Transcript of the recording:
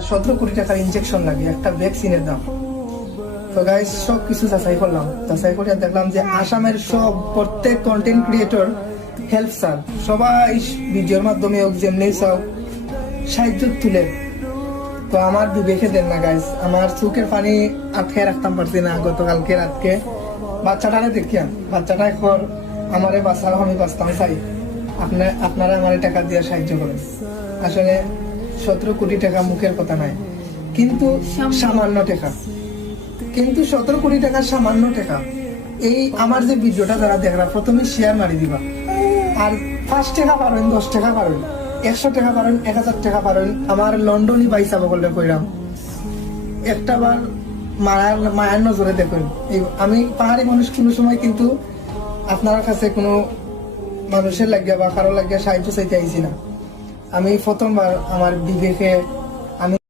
17 কোটি টাকার ইনজেকশন লাগে একটা ভ্যাকসিনের দাম। তো গাইস সব কিছু যাচাই করলাম, যাচাই করে দেখলাম যে আসামের সব প্রত্যেক কন্টেন্ট ক্রিয়েটর হেল্প স্যার সবাই ভিডিওর মাধ্যমে হোক যেমনি সব সাহায্য তুলে। তো আমার বিবেকে দেন না গাইস, আমার চোখের পানি আটকে রাখতাম পারছি না। গতকালকে রাতকে বাচ্চাটারে দেখিয়াম, বাচ্চাটা এখন আমারে বাঁচাও, আমি বাঁচতাম চাই, আপনারা আমার টাকা দিয়ে সাহায্য করেন। আসলে 17 কোটি টাকা মুখের কথা নাই, কিন্তু সামান্য টাকা, কিন্তু 17 কোটি টাকা সামান্য টাকা। এই আমার যে ভিডিওটা যারা দেখরা প্রথমে শেয়ার মারি দিবা, আর 5 টাকা পারেন, 10 টাকা পারেন, 100 টাকা পারেন, 1000 টাকা পারেন। আমার লন্ডনই বাইসা বলে কইরাম একটা বার মায়ের নজরে দেখুন। আমি পাহাড়ি মানুষ, কোনো সময় কিন্তু আপনার কাছে কোনো মানুষের লাগিয়া বা কারো লাগিয়া সাহায্য চাইতে আইছি না। আমি প্রথমবার আমার বিবেকে আমি